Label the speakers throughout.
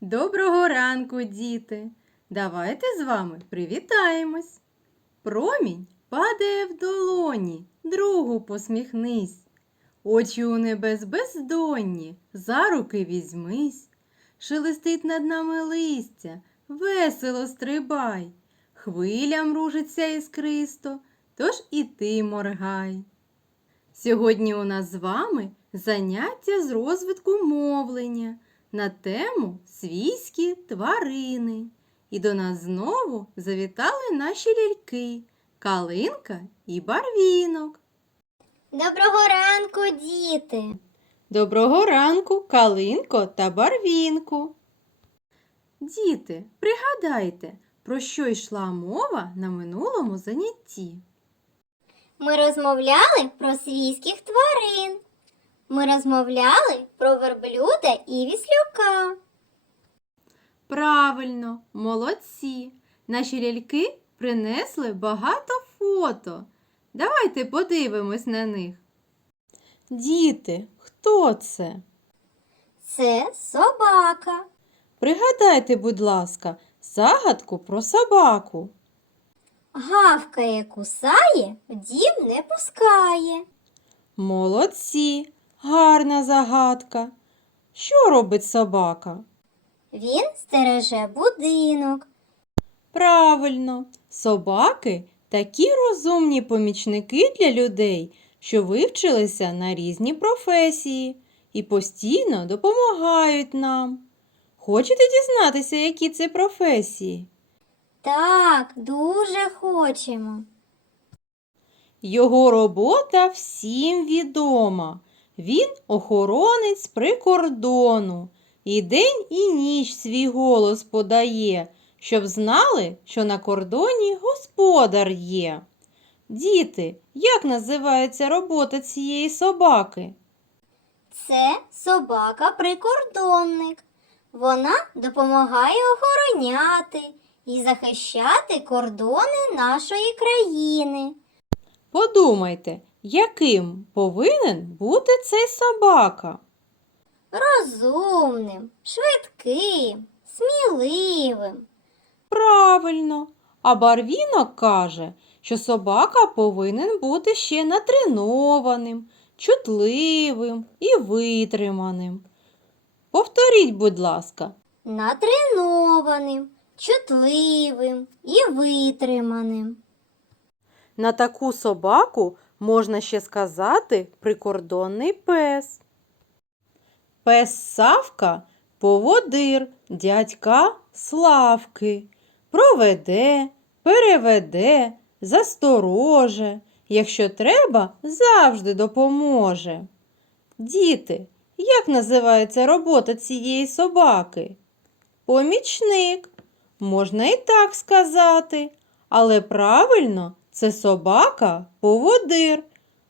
Speaker 1: Доброго ранку, діти! Давайте з вами привітаємось. Промінь падає в долоні, другу посміхнись. Очі у небес бездонні, за руки візьмись. Шелестить над нами листя, весело стрибай. Хвилям ружиться іскристо, тож і ти моргай. Сьогодні у нас з вами заняття з розвитку мовлення на тему свійські тварини. І до нас знову завітали наші ляльки Калинка і Барвінок.
Speaker 2: Доброго ранку, діти!
Speaker 1: Доброго ранку, Калинко та Барвінку. Діти, пригадайте, про що йшла мова на минулому занятті.
Speaker 2: Ми розмовляли про свійських тварин. Ми розмовляли про верблюда і віслюка.
Speaker 1: Правильно, молодці. Наші ляльки принесли багато фото. Давайте подивимось на них. Діти, хто це?
Speaker 2: Це собака.
Speaker 1: Пригадайте, будь ласка, загадку про собаку.
Speaker 2: Гавкає, кусає, в дім не пускає.
Speaker 1: Молодці, гарна загадка. Що робить собака?
Speaker 2: Він стереже будинок.
Speaker 1: Правильно, собаки такі розумні помічники для людей, що вивчилися на різні професії і постійно допомагають нам. Хочете дізнатися, які це професії?
Speaker 2: Так, дуже хочемо.
Speaker 1: Його робота всім відома. Він охоронець прикордону. І день і ніч свій голос подає, щоб знали, що на кордоні господар є. Діти, як називається робота цієї собаки?
Speaker 2: Це собака-прикордонник. Вона допомагає охороняти і захищати кордони нашої країни.
Speaker 1: Подумайте, яким повинен бути цей собака?
Speaker 2: Розумним, швидким, сміливим.
Speaker 1: Правильно. А Барвінок каже, що собака повинен бути ще натренованим, чутливим і витриманим. Повторіть, будь ласка,
Speaker 2: Натренованим, чутливим і витриманим.
Speaker 1: на таку собаку можна ще сказати прикордонний пес. Пес Савка поводир дядька Славки. Проведе, переведе, застороже, якщо треба, завжди допоможе. Діти, як називається робота цієї собаки? Помічник. Можна і так сказати, але правильно це собака поводир.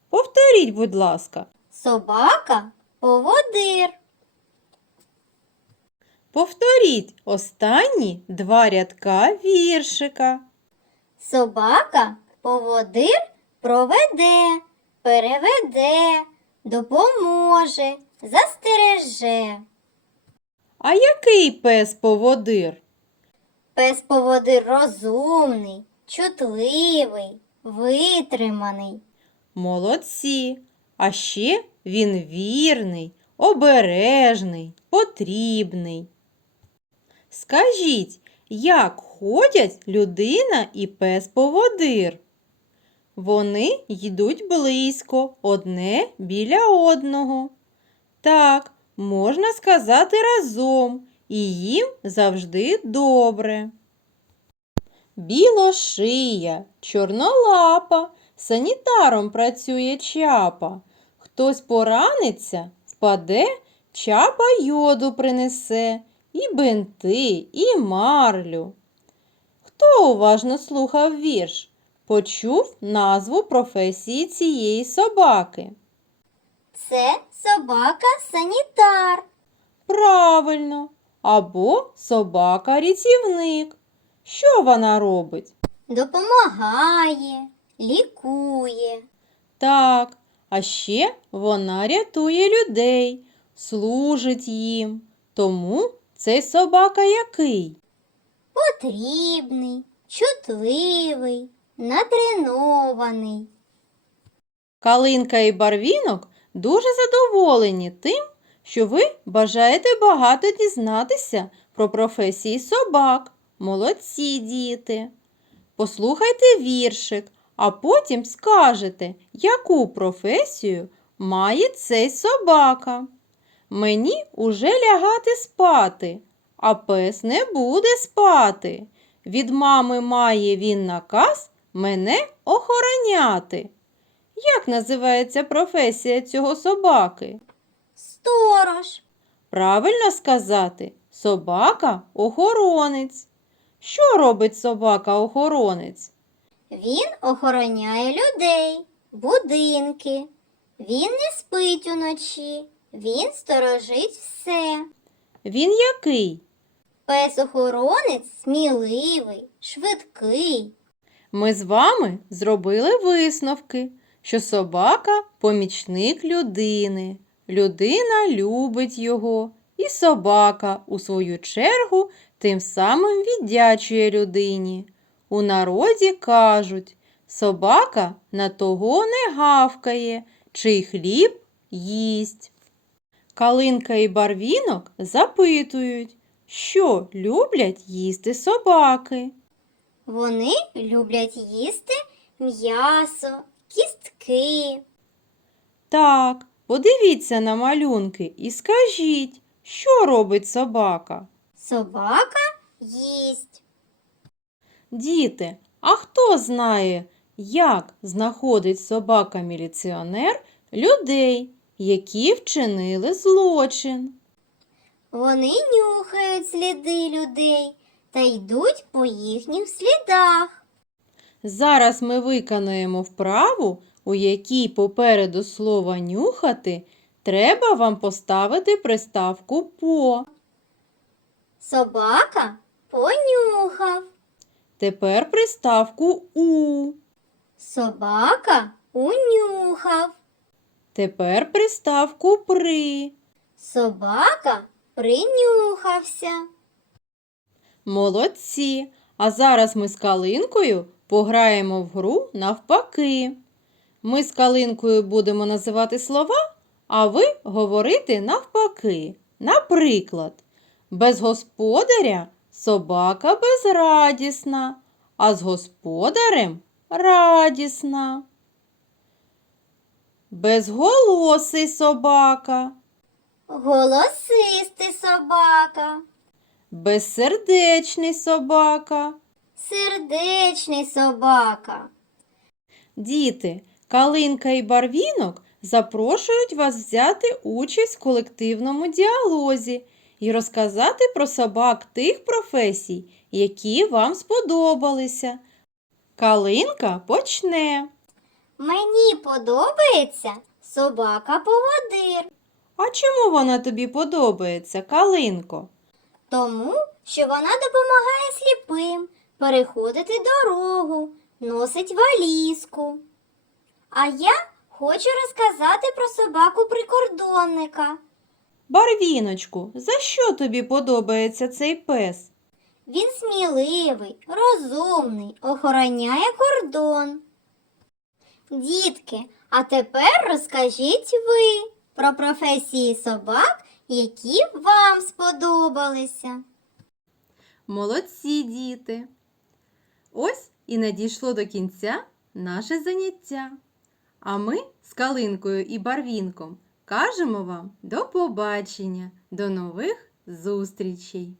Speaker 1: Повторіть, будь ласка.
Speaker 2: Собака поводир.
Speaker 1: Повторіть останні два рядка віршика.
Speaker 2: Собака поводир проведе, переведе, допоможе, застереже.
Speaker 1: А який пес поводир?
Speaker 2: Пес поводир розумний, чутливий, витриманий.
Speaker 1: Молодці. А ще він вірний, обережний, потрібний. Скажіть, як ходять людина і пес поводир? Вони йдуть близько одне біля одного. Так, можна сказати разом, і їм завжди добре. Білошия, чорнолапа, санітаром працює чапа. Хтось пораниться, впаде, чапа йоду принесе, і бинти, і марлю. Хто уважно слухав вірш, почув назву професії цієї собаки?
Speaker 2: Це собака-санітар.
Speaker 1: Правильно, або собака-рятівник. Що вона робить?
Speaker 2: Допомагає, лікує.
Speaker 1: Так, а ще вона рятує людей, служить їм. Тому Цей собака який?
Speaker 2: Потрібний, чутливий, натренований.
Speaker 1: Калинка і барвінок дуже задоволені тим, що ви бажаєте багато дізнатися про професії собак. Молодці діти. Послухайте віршик, а потім скажете, яку професію має цей собака. Мені уже лягати спати, а пес не буде спати. Від мами має він наказ мене охороняти. Як називається професія цього собаки?
Speaker 2: Сторож.
Speaker 1: Правильно сказати, собака-охоронець. Що робить собака-охоронець?
Speaker 2: Він охороняє людей, будинки. Він не спить уночі. Він сторожить все.
Speaker 1: Він який?
Speaker 2: Пес-охоронець сміливий, швидкий.
Speaker 1: Ми з вами зробили висновки, що собака помічник людини. Людина любить його, і собака, у свою чергу, тим самим віддячує людині. У народі кажуть, собака на того не гавкає, чий хліб їсть. Калинка і барвінок запитують, що люблять їсти собаки.
Speaker 2: Вони люблять їсти м'ясо, кістки.
Speaker 1: Так, подивіться на малюнки і скажіть, що робить собака?
Speaker 2: Собака їсть.
Speaker 1: Діти, а хто знає, як знаходить собака-міліціонер людей, які вчинили злочин?
Speaker 2: Вони нюхають сліди людей та йдуть по їхніх слідах.
Speaker 1: Зараз ми виконаємо вправу, у якій попереду слова нюхати треба вам поставити приставку по.
Speaker 2: Собака понюхав.
Speaker 1: Тепер приставку у.
Speaker 2: Собака унюхав.
Speaker 1: Тепер приставку при.
Speaker 2: Собака принюхався.
Speaker 1: Молодці! А зараз ми з калинкою пограємо в гру навпаки. Ми з калинкою будемо називати слова, а ви говорити навпаки. Наприклад, без господаря собака безрадісна, а з господарем радісна. Безголосий собака,
Speaker 2: Голосистий собака.
Speaker 1: безсердечний собака.
Speaker 2: Сердечний собака.
Speaker 1: Діти, Калинка і Барвінок запрошують вас взяти участь в колективному діалозі і розказати про собак тих професій, які вам сподобалися. Калинка почне.
Speaker 2: Мені подобається собака-поводир,
Speaker 1: А чому вона тобі подобається, Калинко?
Speaker 2: тому що вона допомагає сліпим переходити дорогу, носить валізку. А я хочу розказати про собаку-прикордонника.
Speaker 1: Барвіночку, за що тобі подобається цей пес?
Speaker 2: Він сміливий, розумний, охороняє кордон. Дітки, а тепер розкажіть ви про професії собак, які вам сподобалися.
Speaker 1: Молодці, діти! Ось і надійшло до кінця наше заняття. А ми з Калинкою і Барвінком кажемо вам до побачення, до нових зустрічей!